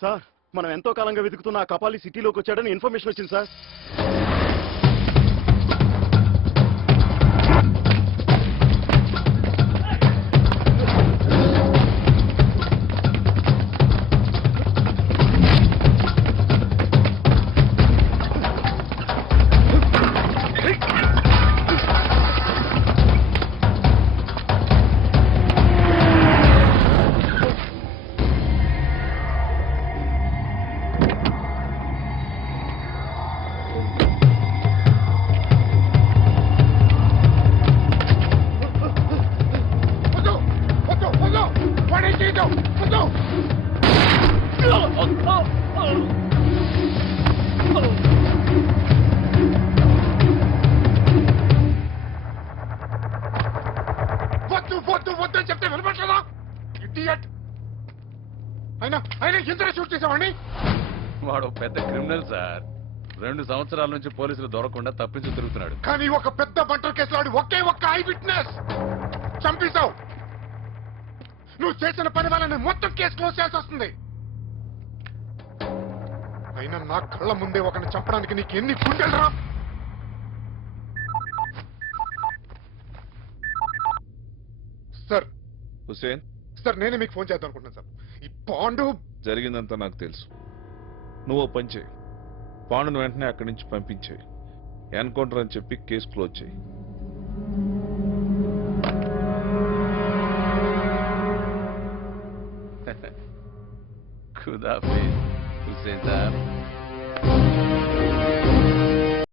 Sir మనం ఎంతో కాలంగా వెతుకుతున్న ఆ కపాలి సిటీలోకి వచ్చాడని ఇన్ఫర్మేషన్ వచ్చింది సార్. చెప్తే వినపట్లేదా? అయినా ఇంత షూట్ చేసావాడిని. వాడు పెద్ద క్రిమినల్ సార్. 2 సంవత్సరాల నుంచి పోలీసులు దొరకకుండా తప్పించి తిరుగుతున్నాడు. కానీ ఒక పెద్ద బంటర్ కేసులో ఒకే ఒక్క ఐ విట్నెస్ చంపేశావు. నువ్వు చేసిన పని వల్ల మొత్తం కేసు క్లోజ్ చేసి వస్తుంది. అయినా నా కళ్ళ ముందే ఒకరిని చంపడానికి నీకు ఎన్ని గుండెలరా? సార్ హుసేన్, సార్ నేనే మీకు ఫోన్ చేద్దాం అనుకుంటున్నాను సార్. ఈ పాండు జరిగిందంతా నాకు తెలుసు. నువ్వు ఓ పని చేయి, పాండును వెంటనే అక్కడి నుంచి పంపించేయి. ఎన్కౌంటర్ అని చెప్పి కేసు క్లోజ్ చేయి. ఖుదాఫిజ్ హుసేన్ సాబ్.